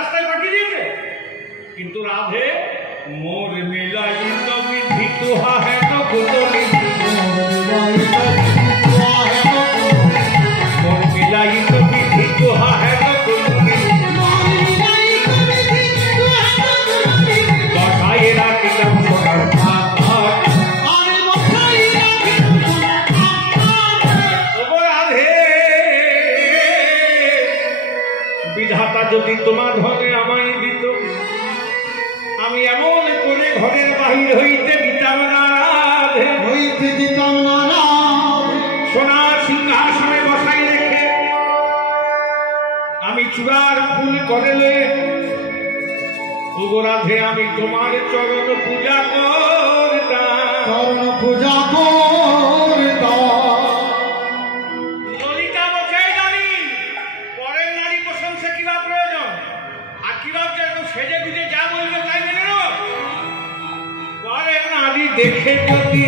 রাস্তায় পাঠিয়ে দিয়েছে। কিন্তু রাধে মোর মিলাই বিধি তোহা হ্যাঁ গোদলি, মোর মিলাই বিধি তোহা হ্যাঁ গোদলি, বসাই রাখিলাম সোনার খাট। বিধাতা যদি তোমার ধনে আমায় দিত, আমি এমন করে ঘরের বাহির হইতে দিতাম না, সোনার সিংহাসনে বসাই রেখে আমি চূড়ার ফুল করলে রাধে আমি তোমার চরণ পূজা করতাম, চরণ পূজা করতাম। ললিতা বসে জানি পরের নারী প্রশংসা কিবা প্রয়োজন, আর কিবা সেজে গুজে যা বলবে তাই মেনে নেব। পরের নারী দেখে যদি